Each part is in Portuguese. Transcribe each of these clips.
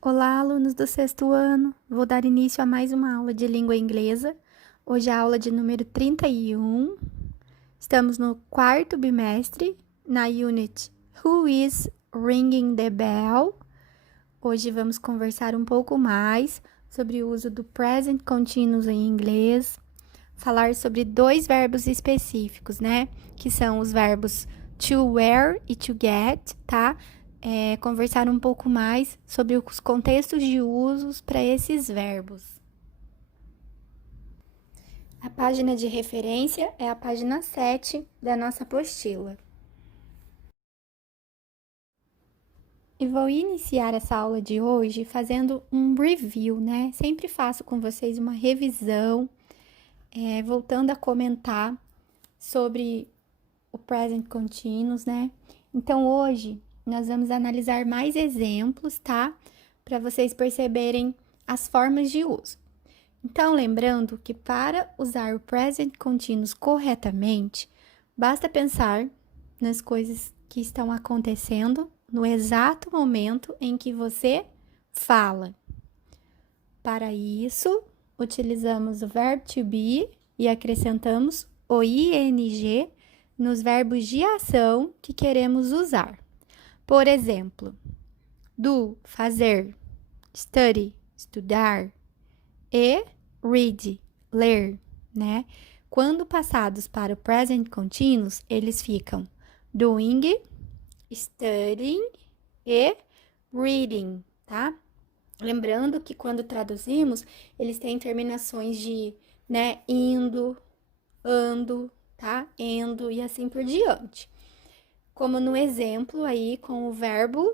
Olá, alunos do sexto ano! Vou dar início a mais uma aula de língua inglesa. Hoje é a aula de número 31. Estamos no quarto bimestre, na unit Who is Ringing the Bell? Hoje vamos conversar um pouco mais sobre o uso do present continuous em inglês, falar sobre dois verbos específicos, né? Que são os verbos to wear e to get, tá? Conversar um pouco mais sobre os contextos de usos para esses verbos. A página de referência é a página 7 da nossa apostila. E vou iniciar essa aula de hoje fazendo um review, né? Sempre faço com vocês uma revisão, voltando a comentar sobre o present continuous, né? Então, hoje, nós vamos analisar mais exemplos, tá? Para vocês perceberem as formas de uso. Então, lembrando que para usar o present continuous corretamente, basta pensar nas coisas que estão acontecendo no exato momento em que você fala. Para isso, utilizamos o verbo to be e acrescentamos o ing nos verbos de ação que queremos usar. Por exemplo, do, fazer, study, estudar, e read, ler, né? Quando passados para o present continuous, eles ficam doing, studying e reading, tá? Lembrando que quando traduzimos, eles têm terminações de, né, indo, ando, tá? Endo e assim por diante. Como no exemplo aí com o verbo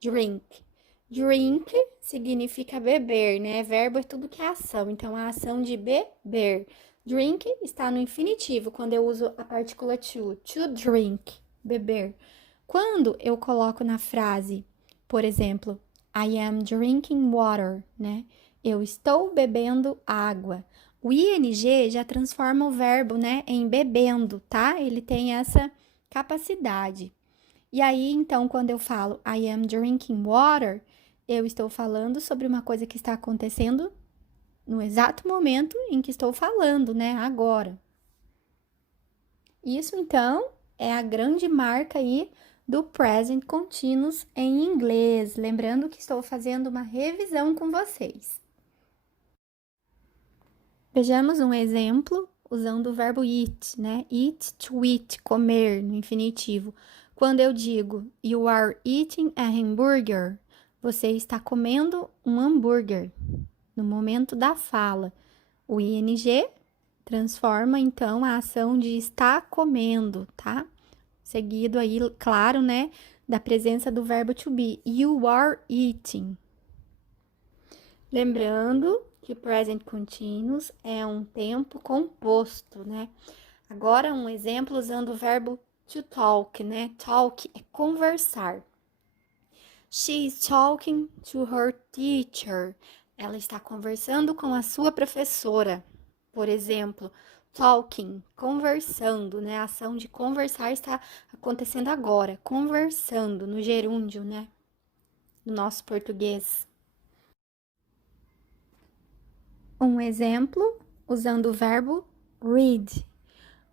drink. Drink significa beber, né? Verbo é tudo que é ação, então a ação de beber. Drink está no infinitivo, quando eu uso a partícula to drink, beber. Quando eu coloco na frase, por exemplo, I am drinking water, né? Eu estou bebendo água. O ing já transforma o verbo, né, em bebendo, tá? Ele tem essa capacidade. E aí, então, quando eu falo I am drinking water, eu estou falando sobre uma coisa que está acontecendo no exato momento em que estou falando, né? Agora. Isso, então, é a grande marca aí do present continuous em inglês. Lembrando que estou fazendo uma revisão com vocês. Vejamos um exemplo usando o verbo eat, né? Eat, to eat, comer, no infinitivo. Quando eu digo you are eating a hamburger, você está comendo um hambúrguer. No momento da fala, o ing transforma, então, a ação de estar comendo, tá? Seguido aí, claro, né, da presença do verbo to be. You are eating. Lembrando que present continuous é um tempo composto, né? Agora, um exemplo usando o verbo to talk, né? Talk é conversar. She is talking to her teacher. Ela está conversando com a sua professora. Por exemplo, talking, conversando, né? A ação de conversar está acontecendo agora, conversando no gerúndio, né? No nosso português. Um exemplo usando o verbo read.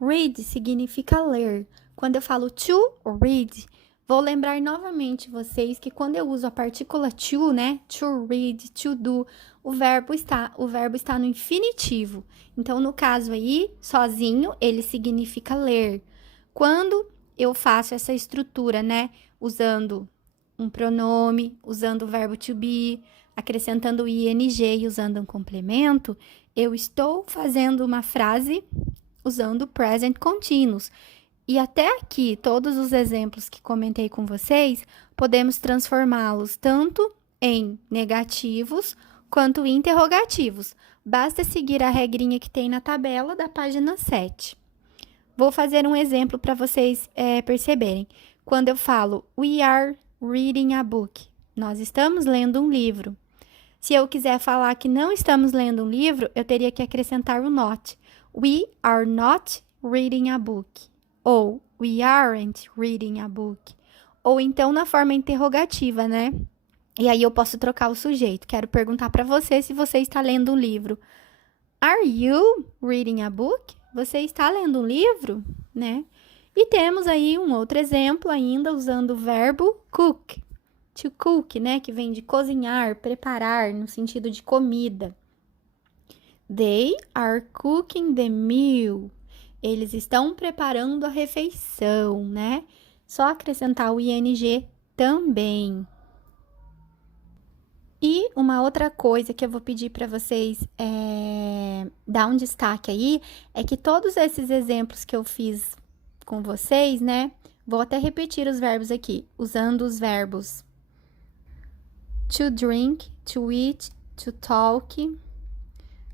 Read significa ler. Quando eu falo to read, vou lembrar novamente vocês que quando eu uso a partícula to, né? To read, to do, o verbo está no infinitivo. Então, no caso aí, sozinho, ele significa ler. Quando eu faço essa estrutura, né? Usando um pronome, usando o verbo to be, acrescentando o ing e usando um complemento, eu estou fazendo uma frase usando o present continuous. E até aqui, todos os exemplos que comentei com vocês, podemos transformá-los tanto em negativos quanto interrogativos. Basta seguir a regrinha que tem na tabela da página 7. Vou fazer um exemplo para vocês perceberem. Quando eu falo we are reading a book, nós estamos lendo um livro. Se eu quiser falar que não estamos lendo um livro, eu teria que acrescentar o not. We are not reading a book. Ou we aren't reading a book. Ou então na forma interrogativa, né? E aí eu posso trocar o sujeito. Quero perguntar para você se você está lendo um livro. Are you reading a book? Você está lendo um livro, né? E temos aí um outro exemplo ainda usando o verbo cook. To cook, né? Que vem de cozinhar, preparar, no sentido de comida. They are cooking the meal. Eles estão preparando a refeição, né? Só acrescentar o ing também. E uma outra coisa que eu vou pedir para vocês dar um destaque aí é que todos esses exemplos que eu fiz com vocês, né? Vou até repetir os verbos aqui, usando os verbos to drink, to eat, to talk,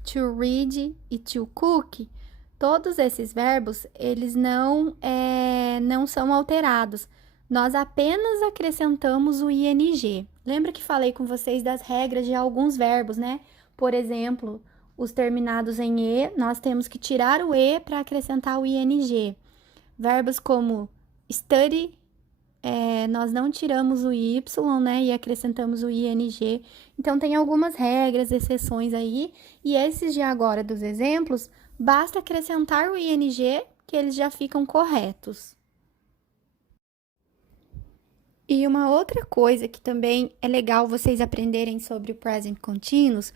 to read e to cook. Todos esses verbos, eles não são alterados. Nós apenas acrescentamos o ing. Lembra que falei com vocês das regras de alguns verbos, né? Por exemplo, os terminados em e, nós temos que tirar o e para acrescentar o ing. Verbos como study, nós não tiramos o y, né? E acrescentamos o ing. Então, tem algumas regras, exceções aí. E esses de agora dos exemplos, basta acrescentar o ing, que eles já ficam corretos. E uma outra coisa que também é legal vocês aprenderem sobre o present continuous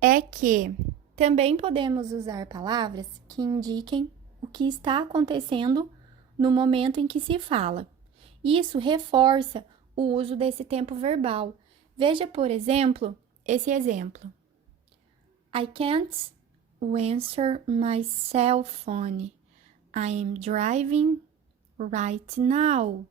é que também podemos usar palavras que indiquem o que está acontecendo no momento em que se fala. Isso reforça o uso desse tempo verbal. Veja, por exemplo, esse exemplo. I can't answer my cell phone. I am driving right now.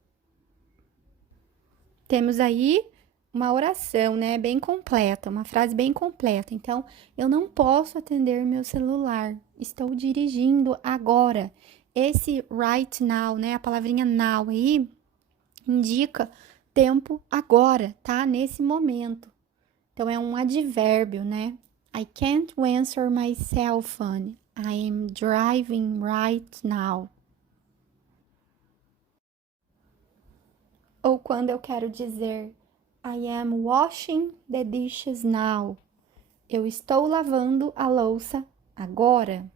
Temos aí uma oração, né, bem completa, uma frase bem completa. Então, eu não posso atender meu celular. Estou dirigindo agora. Esse right now, né, a palavrinha now aí, indica tempo agora, tá? Nesse momento. Então, é um advérbio, né? I can't answer my cell phone. I am driving right now. Ou quando eu quero dizer I am washing the dishes now. Eu estou lavando a louça agora.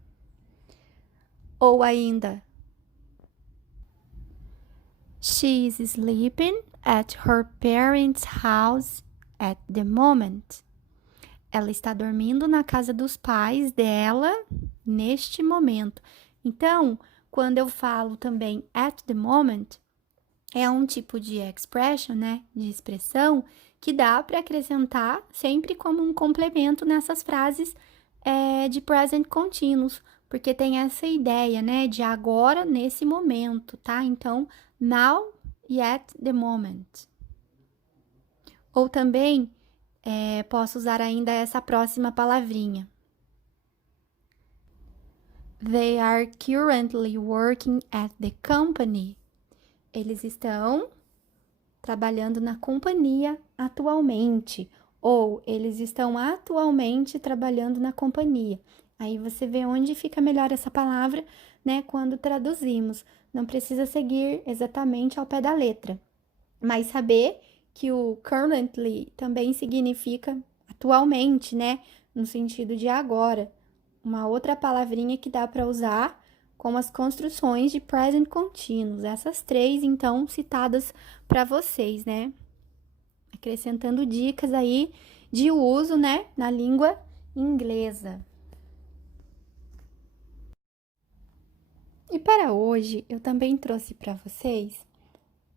Ou ainda She is sleeping at her parents' house at the moment. Ela está dormindo na casa dos pais dela neste momento. Então, quando eu falo também at the moment, é um tipo de expression, né, de expressão, que dá para acrescentar sempre como um complemento nessas frases de present continuous, porque tem essa ideia, né, de agora, nesse momento, tá? Então, now e at the moment. Ou também, posso usar ainda essa próxima palavrinha. They are currently working at the company. Eles estão trabalhando na companhia atualmente. Ou eles estão atualmente trabalhando na companhia. Aí você vê onde fica melhor essa palavra, né, quando traduzimos. Não precisa seguir exatamente ao pé da letra, mas saber que o currently também significa atualmente, né, no sentido de agora. Uma outra palavrinha que dá para usar com as construções de present continuous. Essas três, então, citadas para vocês, né? Acrescentando dicas aí de uso, né, na língua inglesa. E para hoje, eu também trouxe para vocês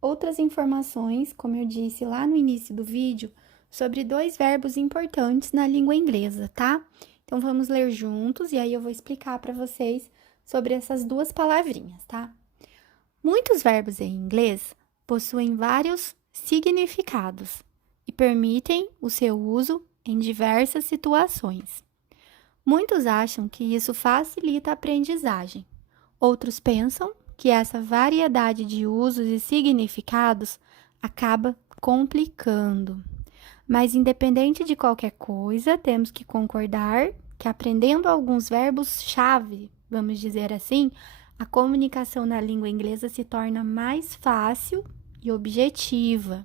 outras informações, como eu disse lá no início do vídeo, sobre dois verbos importantes na língua inglesa, tá? Então, vamos ler juntos e aí eu vou explicar para vocês sobre essas duas palavrinhas, tá? Muitos verbos em inglês possuem vários significados e permitem o seu uso em diversas situações. Muitos acham que isso facilita a aprendizagem. Outros pensam que essa variedade de usos e significados acaba complicando. Mas, independente de qualquer coisa, temos que concordar que aprendendo alguns verbos-chave, vamos dizer assim, a comunicação na língua inglesa se torna mais fácil e objetiva.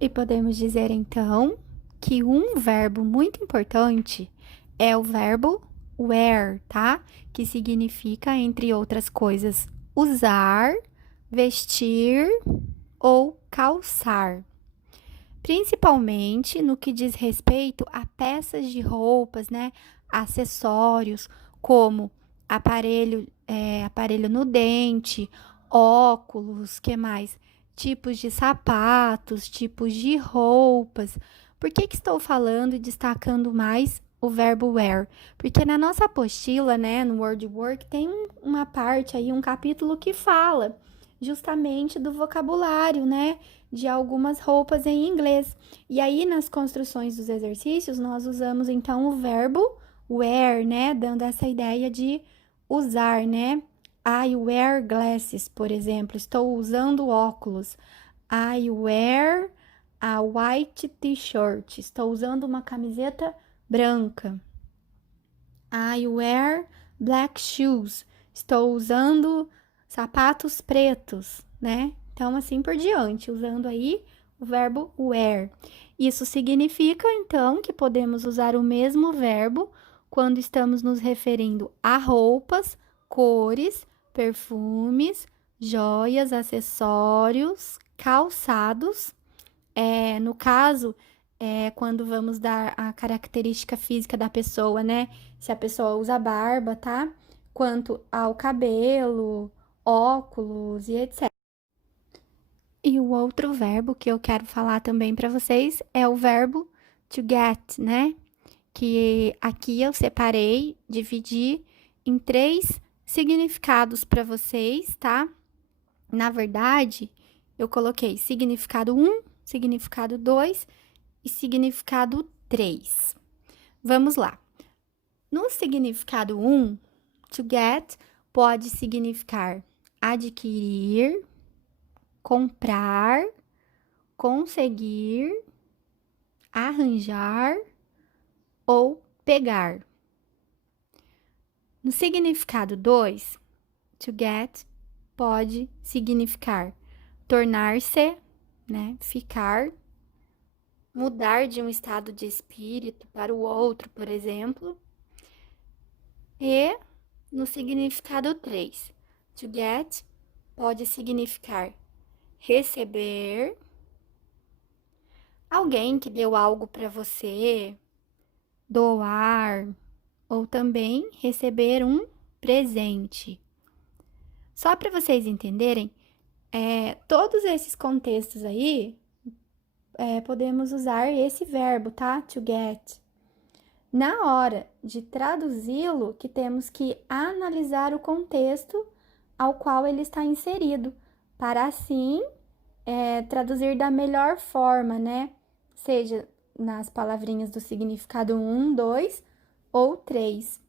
E podemos dizer, então, que um verbo muito importante é o verbo wear, tá? Que significa, entre outras coisas, usar, vestir ou calçar. Principalmente no que diz respeito a peças de roupas, né? Acessórios, como aparelho no dente, óculos, que mais? Tipos de sapatos, tipos de roupas. Por que estou falando e destacando mais o verbo wear? Porque na nossa apostila, né, no Wordwork, tem uma parte aí, um capítulo que fala justamente do vocabulário, né, de algumas roupas em inglês. E aí, nas construções dos exercícios, nós usamos então o verbo wear, né, dando essa ideia de usar, né? I wear glasses, por exemplo, estou usando óculos. I wear a white t-shirt, estou usando uma camiseta branca. I wear black shoes, estou usando sapatos pretos, né? Então, assim por diante, usando aí o verbo wear. Isso significa, então, que podemos usar o mesmo verbo quando estamos nos referindo a roupas, cores, perfumes, joias, acessórios, calçados. No caso, quando vamos dar a característica física da pessoa, né? Se a pessoa usa barba, tá? Quanto ao cabelo, óculos e etc. E o outro verbo que eu quero falar também para vocês é o verbo to get, né? Que aqui eu separei, dividi em 3 significados para vocês, tá? Na verdade, eu coloquei significado 1, significado 2 e significado 3. Vamos lá. No significado 1, to get pode significar adquirir, comprar, conseguir, arranjar ou pegar. No significado 2, to get pode significar tornar-se, né, ficar, mudar de um estado de espírito para o outro, por exemplo. E no significado 3, to get pode significar receber, alguém que deu algo para você, doar, ou também receber um presente. Só para vocês entenderem, todos esses contextos aí, podemos usar esse verbo, tá? To get. Na hora de traduzi-lo, que temos que analisar o contexto ao qual ele está inserido, para assim traduzir da melhor forma, né? Seja nas palavrinhas do significado 1, 2 ou 3.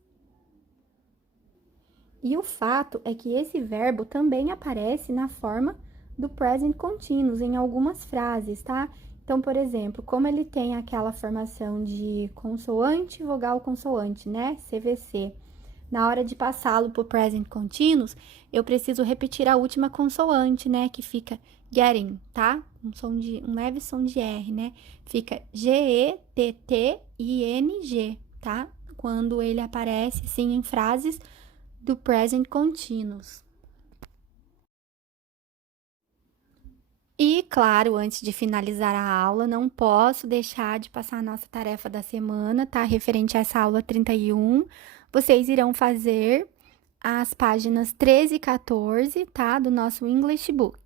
E o fato é que esse verbo também aparece na forma do present continuous em algumas frases, tá? Então, por exemplo, como ele tem aquela formação de consoante, vogal, consoante, né? CVC. Na hora de passá-lo para o present continuous, eu preciso repetir a última consoante, né? Que fica getting, tá? Um leve som de R, né? Fica G-E-T-T-I-N-G, tá? Quando ele aparece, assim, em frases do present continuous. E, claro, antes de finalizar a aula, não posso deixar de passar a nossa tarefa da semana, tá? Referente a essa aula 31. Vocês irão fazer as páginas 13 e 14, tá? Do nosso English Book.